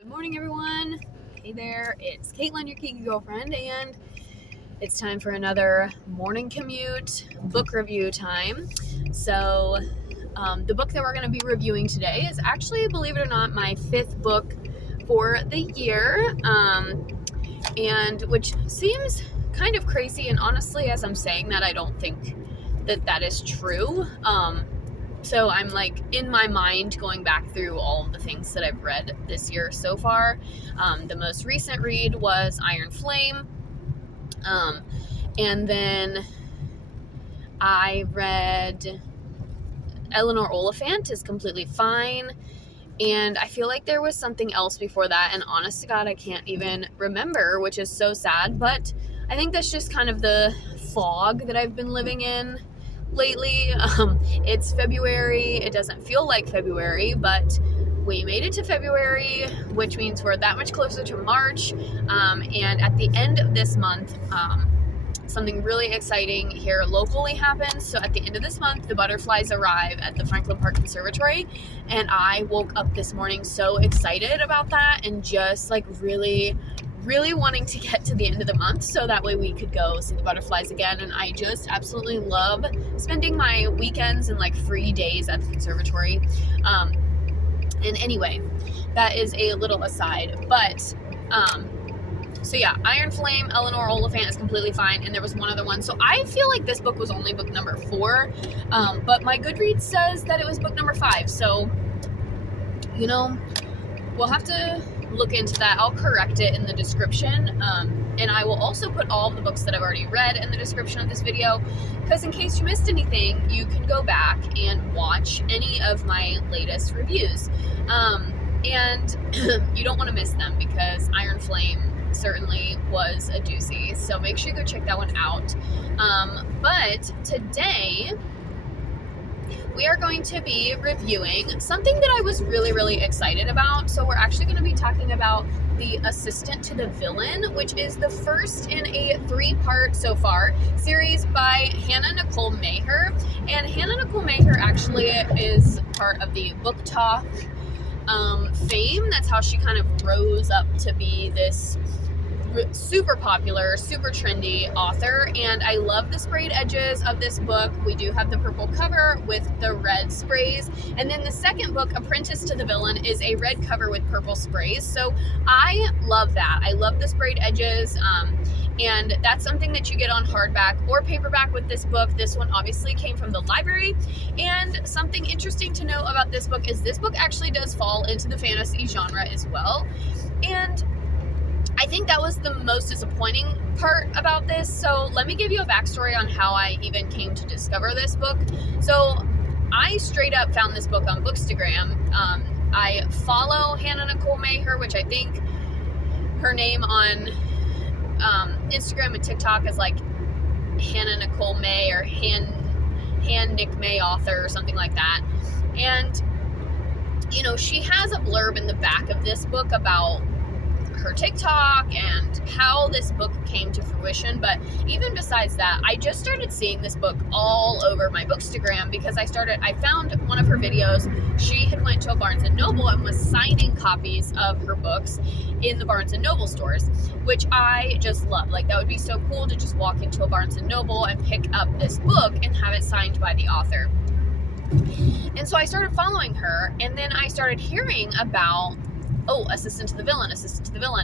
Good morning, everyone. Hey there, it's Caitlin, your Kiki girlfriend, and it's time for another morning commute book review time. So, the book that we're going to be reviewing today is actually, believe it or not, my fifth book for the year, and which seems kind of crazy. And honestly, as I'm saying that, I don't think that is true. So I'm like in my mind going back through all of the things that I've read this year so far. The most recent read was Iron Flame. And then I read Eleanor Oliphant is Completely Fine. And I feel like there was something else before that. And honest to God, I can't even remember, which is so sad. But I think that's just kind of the fog that I've been living in lately. It's February. It doesn't feel like February, but we made it to February, which means we're that much closer to March. And at the end of this month, something really exciting here locally happens. So at the end of this month, the butterflies arrive at the Franklin Park Conservatory, and I woke up this morning so excited about that and just like really wanting to get to the end of the month so that way we could go see the butterflies again. And I just absolutely love spending my weekends and like free days at the conservatory. And anyway, that is a little aside, but so yeah, Iron Flame, Eleanor Oliphant is Completely Fine, and there was one other one. So I feel like this book was only book number 4, but my Goodreads says that it was book number 5. So, you know, we'll have to look into that. I'll correct it in the description, and I will also put all of the books that I've already read in the description of this video, because in case you missed anything, you can go back and watch any of my latest reviews, and you don't want to miss them because Iron Flame certainly was a doozy, so make sure you go check that one out. But today we are going to be reviewing something that I was really excited about. So we're actually going to be talking about The Assistant to the Villain, which is the first in a 3-part so far series by Hannah Nicole Maher. And Hannah Nicole Maher actually is part of the Book Talk fame. That's how she kind of rose up to be this super popular, super trendy author, and I love the sprayed edges of this book. We do have the purple cover with the red sprays, and then the second book, Apprentice to the Villain, is a red cover with purple sprays. So I love that. I love the sprayed edges, and that's something that you get on hardback or paperback with this book. This one obviously came from the library, and something interesting to know about this book is this book actually does fall into the fantasy genre as well, and I think that was the most disappointing part about this. So let me give you a backstory on how I even came to discover this book. So I straight up found this book on Bookstagram. I follow Hannah Nicole Maher, which I think her name on Instagram and TikTok is like Hannah Nicole May or Han Nick May author or something like that. And, you know, she has a blurb in the back of this book about her TikTok and how this book came to fruition. But even besides that, I just started seeing this book all over my Bookstagram because I found one of her videos. She had went to a Barnes & Noble and was signing copies of her books in the Barnes & Noble stores, which I just love. Like, that would be so cool to just walk into a Barnes & Noble and pick up this book and have it signed by the author. And so I started following her, and then I started hearing about Assistant to the Villain,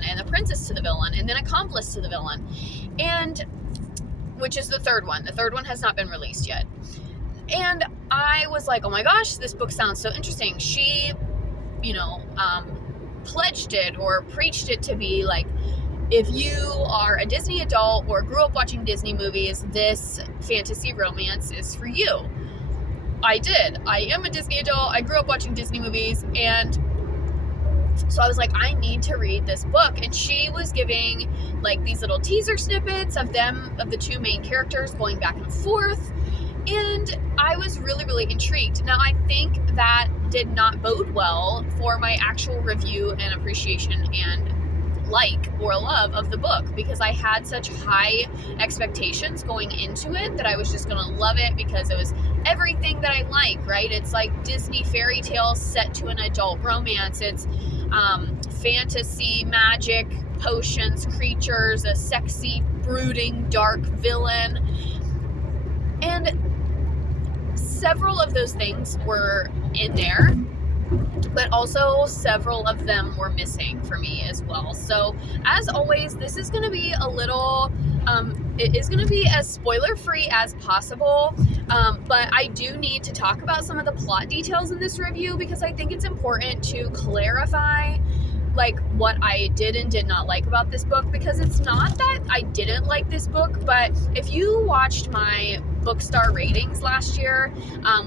and Apprentice to the Villain, and then Accomplice to the Villain, and which is the third one. The third one has not been released yet. And I was like, oh my gosh, this book sounds so interesting. She, pledged it or preached it to be like, if you are a Disney adult or grew up watching Disney movies, this fantasy romance is for you. I did. I am a Disney adult. I grew up watching Disney movies, and so I was like, I need to read this book. And she was giving like these little teaser snippets of the two main characters going back and forth. And I was really intrigued. Now, I think that did not bode well for my actual review and appreciation and like or love of the book, because I had such high expectations going into it that I was just gonna love it because it was everything that I like, right? It's like Disney fairy tales set to an adult romance. It's fantasy, magic, potions, creatures, a sexy, brooding, dark villain. And several of those things were in there, but also several of them were missing for me as well. So as always, this is going to be a little, it is going to be as spoiler free as possible, but I do need to talk about some of the plot details in this review because I think it's important to clarify like what I did and did not like about this book, because it's not that I didn't like this book, but if you watched my Bookstar ratings last year,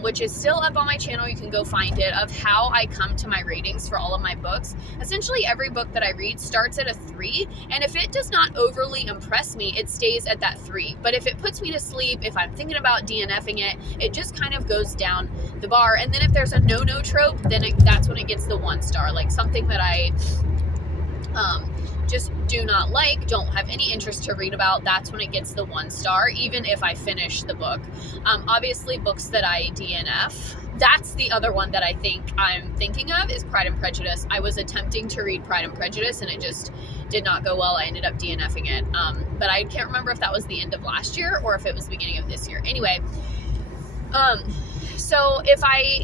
which is still up on my channel, you can go find it, of how I come to my ratings for all of my books. Essentially every book that I read starts at a 3, and if it does not overly impress me, it stays at that 3. But if it puts me to sleep, if I'm thinking about DNFing it, it just kind of goes down the bar. And then if there's a no-no trope, then that's when it gets the 1 star, like something that I just do not like, don't have any interest to read about, that's when it gets the 1 star, even if I finish the book. Obviously books that I DNF, that's the other one that I think I'm thinking of, is Pride and Prejudice. I was attempting to read Pride and Prejudice and it just did not go well. I ended up DNFing it, but I can't remember if that was the end of last year or if it was the beginning of this year. Anyway, so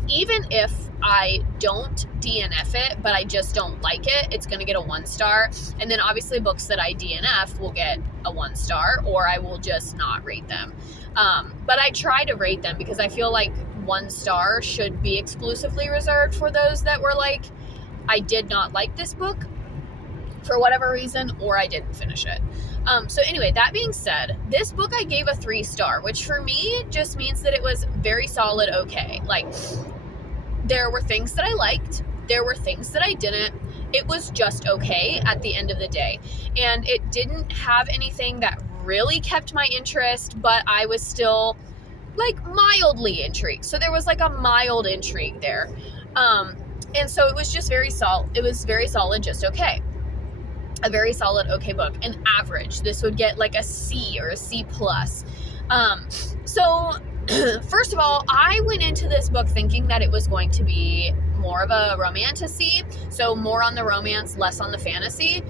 even if I don't DNF it, but I just don't like it, it's going to get a 1 star. And then obviously books that I DNF will get a 1 star, or I will just not rate them. But I try to rate them because I feel like 1 star should be exclusively reserved for those that were like, I did not like this book for whatever reason, or I didn't finish it. So anyway, that being said, this book I gave a 3 star, which for me just means that it was very solid okay. Like, there were things that I liked, there were things that I didn't. It was just okay at the end of the day. And it didn't have anything that really kept my interest, but I was still like mildly intrigued. So there was like a mild intrigue there. And so it was just very solid. It was very solid, just okay. A very solid okay book. An average. This would get like a C or a C+. So first of all, I went into this book thinking that it was going to be more of a romantasy, so more on the romance, less on the fantasy,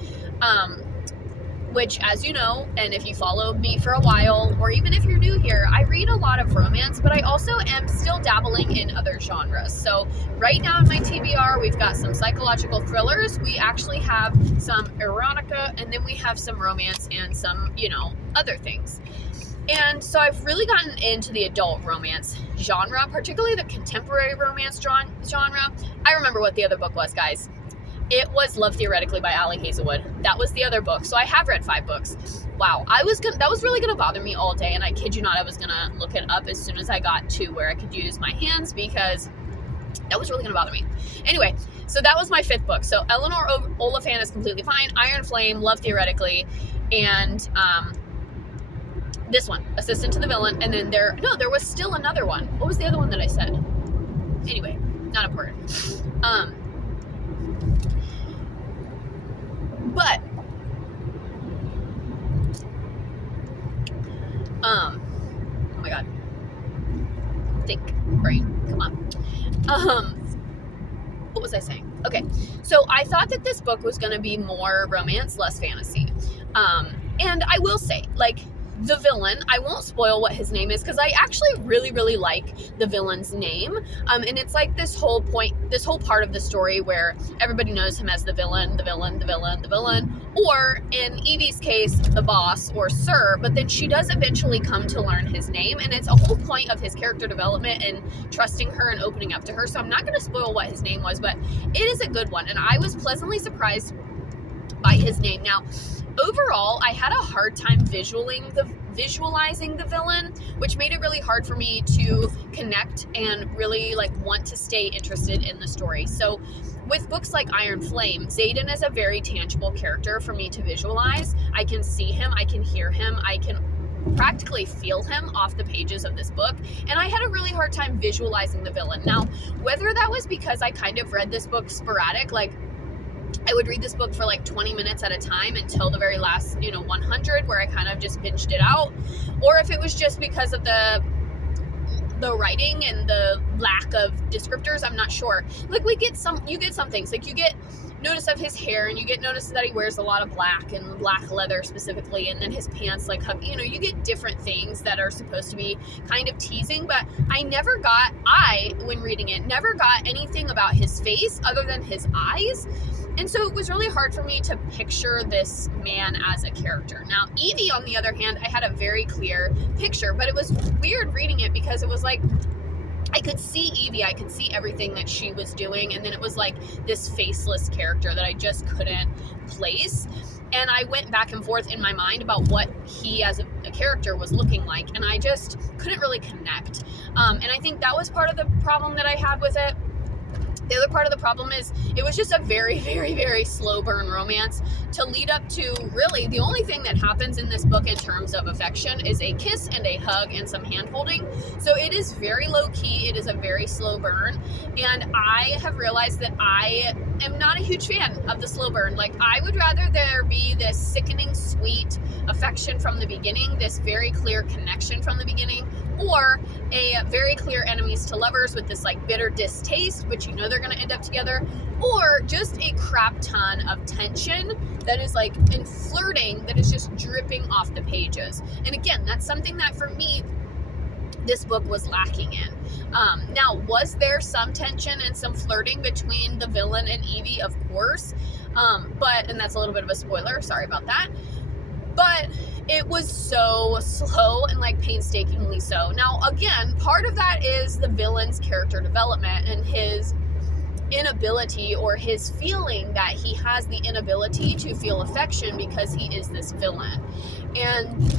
which, as you know, and if you followed me for a while, or even if you're new here, I read a lot of romance, but I also am still dabbling in other genres. So right now in my TBR, we've got some psychological thrillers, we actually have some erotica, and then we have some romance and some, other things. And so I've really gotten into the adult romance genre, particularly the contemporary romance genre. I remember what the other book was, guys. It was Love Theoretically by Ali Hazelwood. That was the other book. So I have read 5 books. Wow, that was really gonna bother me all day, and I kid you not, I was gonna look it up as soon as I got to where I could use my hands, because that was really gonna bother me. Anyway, so that was my 5th book. So Eleanor Oliphant is completely fine. Iron Flame, Love Theoretically, and this one, Assistant to the Villain, and then there was still another one. What was the other one that I said? Anyway, not important. But oh my god, think, brain, come on. What was I saying? Okay, so I thought that this book was going to be more romance, less fantasy, and I will say, like, the villain, I won't spoil what his name is, because I actually really, really like the villain's name. And it's like this whole part of the story where everybody knows him as the villain, or in Evie's case, the boss or Sir, but then she does eventually come to learn his name, and it's a whole point of his character development and trusting her and opening up to her. So I'm not going to spoil what his name was, but it is a good one, and I was pleasantly surprised by his name. Now, overall, I had a hard time visualizing the villain, which made it really hard for me to connect and really want to stay interested in the story. So with books like Iron Flame, Xaden is a very tangible character for me to visualize. I can see him, I can hear him, I can practically feel him off the pages of this book, and I had a really hard time visualizing the villain. Now, whether that was because I kind of read this book sporadic, I would read this book for 20 minutes at a time until the very last, 100, where I kind of just binged it out, or if it was just because of the writing and the lack of descriptors, I'm not sure. You get some things, notice of his hair, and you get notice that he wears a lot of black and black leather specifically, and then his pants like hug, you know, you get different things that are supposed to be kind of teasing, but when reading it, never got anything about his face other than his eyes. And so it was really hard for me to picture this man as a character. Now, Evie, on the other hand, I had a very clear picture, but it was weird reading it because it was like, I could see Evie, I could see everything that she was doing, and then it was like this faceless character that I just couldn't place. And I went back and forth in my mind about what he as a character was looking like, and I just couldn't really connect. And I think that was part of the problem that I had with it. The other part of the problem is it was just a very, very, very slow burn romance to lead up to really the only thing that happens in this book in terms of affection is a kiss and a hug and some hand holding. So it is very low key. It is a very slow burn. And I have realized that I am not a huge fan of the slow burn. Like, I would rather there be this sickening sweet affection from the beginning, this very clear connection from the beginning, or a very clear enemies to lovers with this like bitter distaste, which you know they're going to end up together, or just a crap ton of tension that is like in flirting that is just dripping off the pages. And again, that's something that for me this book was lacking in. Now, was there some tension and some flirting between the villain and Evie? Of course. And that's a little bit of a spoiler, sorry about that. But it was so slow and like painstakingly so. Now, again, part of that is the villain's character development and his inability, or his feeling that he has the inability to feel affection because he is this villain. And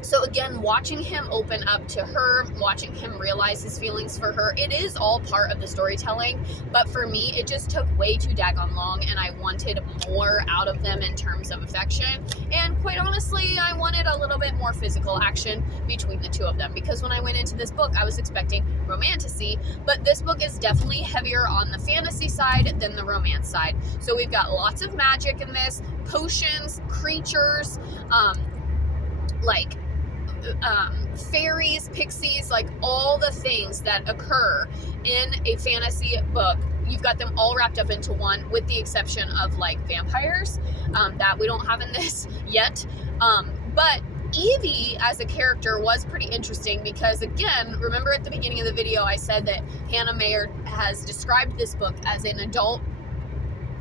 so again, watching him open up to her, watching him realize his feelings for her, it is all part of the storytelling. But for me, it just took way too daggone long, and I wanted more out of them in terms of affection. And quite honestly, I wanted a little bit more physical action between the two of them, because when I went into this book, I was expecting romantasy, but this book is definitely heavier on the fantasy side than the romance side. So we've got lots of magic in this, potions, creatures, fairies, pixies, like all the things that occur in a fantasy book. You've got them all wrapped up into one, with the exception of like vampires that we don't have in this yet. But Evie as a character was pretty interesting because, again, remember at the beginning of the video I said that Hannah Mayer has described this book as an adult,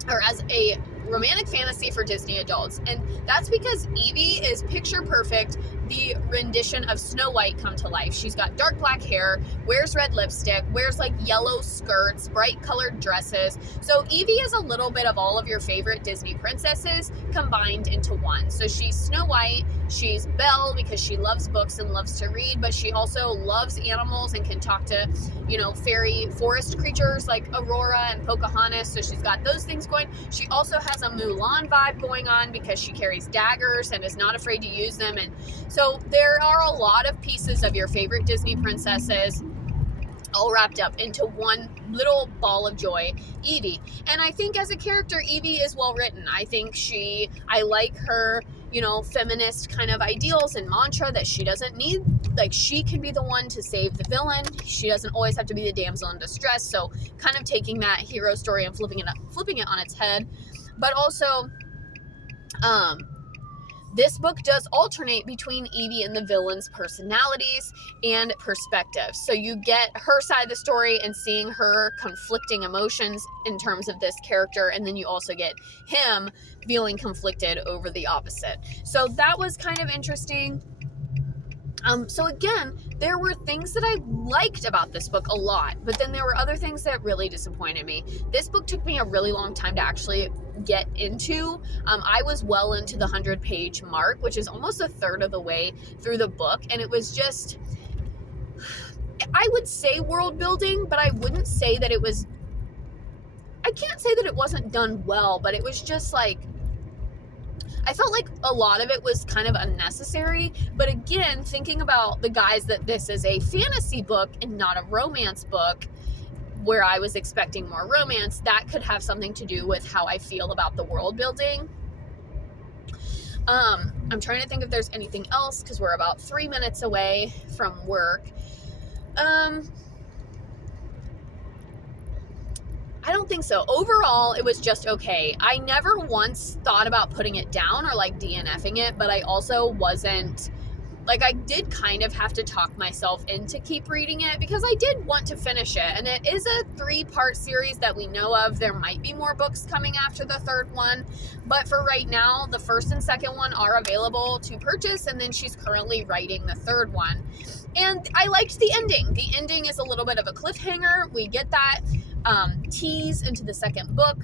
or as a romantic fantasy for Disney adults. And that's because Evie is picture perfect, the rendition of Snow White come to life. She's got dark black hair, wears red lipstick, wears like yellow skirts, bright colored dresses. So Evie is a little bit of all of your favorite Disney princesses combined into one. So she's Snow White, she's Belle because she loves books and loves to read, but she also loves animals and can talk to, you know, fairy forest creatures like Aurora and Pocahontas. So she's got those things going. She also has a Mulan vibe going on because she carries daggers and is not afraid to use them. And so there are a lot of pieces of your favorite Disney princesses all wrapped up into one little ball of joy, Evie. And I think as a character, Evie is well written. I think I like her, you know, feminist kind of ideals and mantra that she doesn't need, like, she can be the one to save the villain. She doesn't always have to be the damsel in distress. So kind of taking that hero story and flipping it on its head. But also, this book does alternate between Evie and the villain's personalities and perspectives. So you get her side of the story and seeing her conflicting emotions in terms of this character, and then you also get him feeling conflicted over the opposite. So that was kind of interesting. So again, there were things that I liked about this book a lot, but then there were other things that really disappointed me. This book took me a really long time to actually get into. I was well into the 100-page mark, which is almost a third of the way through the book, and it was just, I would say world building, but I wouldn't say that it was, I can't say that it wasn't done well, but it was just like, I felt like a lot of it was kind of unnecessary. But again, thinking about the guise that this is a fantasy book and not a romance book, where I was expecting more romance, that could have something to do with how I feel about the world building. I'm trying to think if there's anything else, because we're about 3 minutes away from work. I don't think so. Overall, it was just okay. I never once thought about putting it down or like DNFing it, but I also wasn't, like, I did kind of have to talk myself into keep reading it because I did want to finish it. And it is a 3-part series that we know of. There might be more books coming after the 3rd one. But for right now, the 1st and 2nd one are available to purchase. And then she's currently writing the 3rd one. And I liked the ending. The ending is a little bit of a cliffhanger. We get that tease into the 2nd book.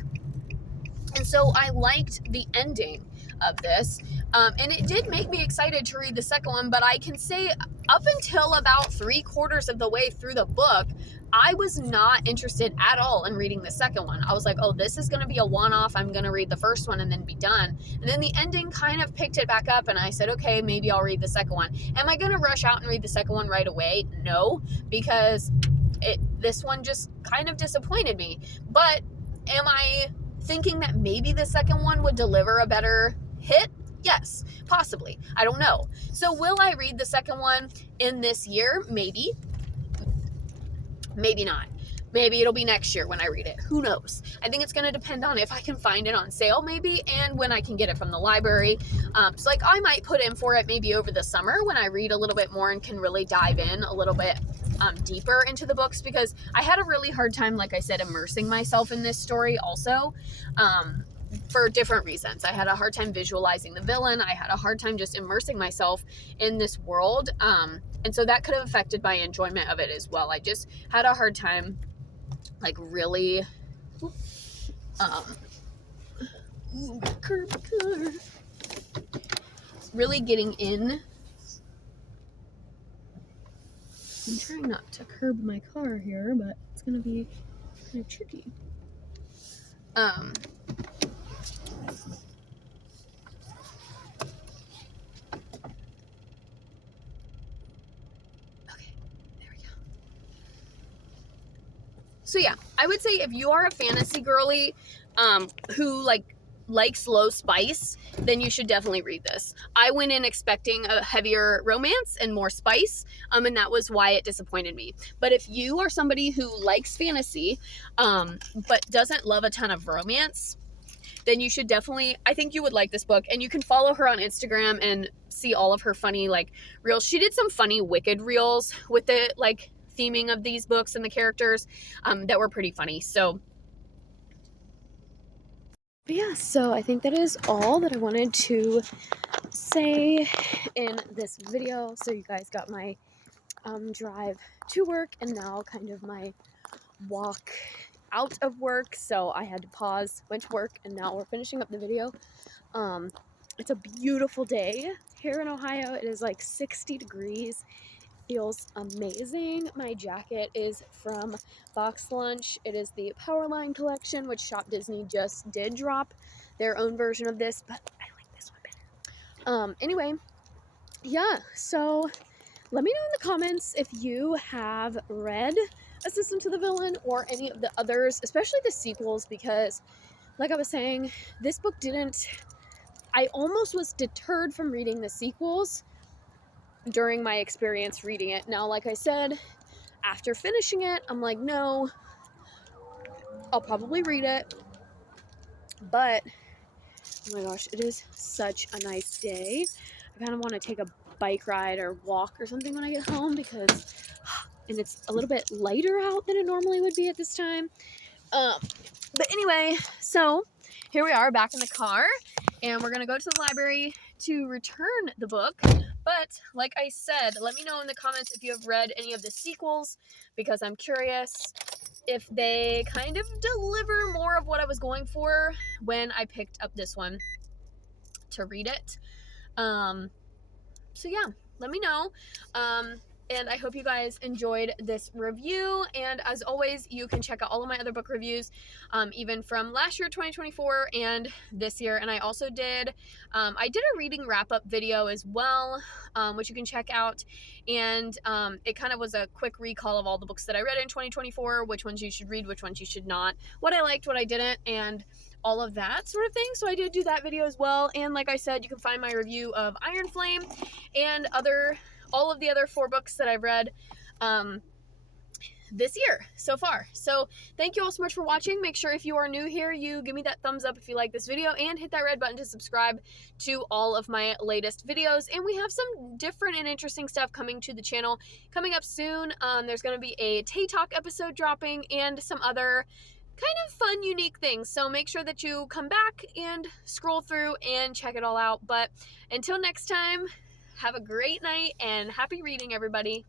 And so I liked the ending of this. And it did make me excited to read the 2nd one, but I can say up until about 3/4 of the way through the book, I was not interested at all in reading the 2nd one. I was like, oh, this is going to be a one-off. I'm going to read the 1st one and then be done. And then the ending kind of picked it back up, and I said, okay, maybe I'll read the 2nd one. Am I going to rush out and read the 2nd one right away? No, because this one just kind of disappointed me. But am I thinking that maybe the 2nd one would deliver a better hit? Yes, possibly. I don't know. So will I read the 2nd one in this year? Maybe. Maybe not. Maybe it'll be next year when I read it. Who knows? I think it's going to depend on if I can find it on sale maybe, and when I can get it from the library. So like I might put in for it maybe over the summer when I read a little bit more and can really dive in a little bit deeper into the books, because I had a really hard time, like I said, immersing myself in this story also. For different reasons. I had a hard time visualizing the villain. I had a hard time just immersing myself in this world. And so that could have affected my enjoyment of it as well. I just had a hard time, like, really, really getting in. I'm trying not to curb my car here, but it's going to be kind of tricky. So yeah, I would say if you are a fantasy girly who likes low spice, then you should definitely read this. I went in expecting a heavier romance and more spice, and that was why it disappointed me. But if you are somebody who likes fantasy but doesn't love a ton of romance, then you should definitely, I think you would like this book. And you can follow her on Instagram and see all of her funny reels. She did some funny Wicked reels with the theming of these books and the characters that were pretty funny. So yeah, so I think that is all that I wanted to say in this video. So you guys got my drive to work and now kind of my walk out of work. So I had to pause, went to work, and now we're finishing up the video. It's a beautiful day here in Ohio. It is like 60 degrees. Feels amazing. My jacket is from Box Lunch. It is the Powerline collection, which Shop Disney just did drop their own version of this, but I like this one better. Anyway, yeah, so let me know in the comments if you have read Assistant to the Villain or any of the others, especially the sequels, because like I was saying, this book I almost was deterred from reading the sequels during my experience reading it. Now, like I said, after finishing it, I'm like, no, I'll probably read it. But, oh my gosh, it is such a nice day. I kind of want to take a bike ride or walk or something when I get home because, and it's a little bit lighter out than it normally would be at this time. But anyway, so here we are back in the car, and we're going to go to the library to return the book. But like I said, let me know in the comments if you have read any of the sequels, because I'm curious if they kind of deliver more of what I was going for when I picked up this one to read it. So yeah, let me know. And I hope you guys enjoyed this review. And as always, you can check out all of my other book reviews, even from last year, 2024, and this year. And I also did a reading wrap-up video as well, which you can check out. And it kind of was a quick recall of all the books that I read in 2024, which ones you should read, which ones you should not, what I liked, what I didn't, and all of that sort of thing. So I did do that video as well. And like I said, you can find my review of Iron Flame and all of the other 4 books that I've read this year so far. So thank you all so much for watching. Make sure if you are new here, you give me that thumbs up if you like this video, and hit that red button to subscribe to all of my latest videos. And we have some different and interesting stuff coming to the channel coming up soon. There's going to be a Tay Talk episode dropping and some other kind of fun, unique things. So make sure that you come back and scroll through and check it all out. But until next time, have a great night and happy reading, everybody.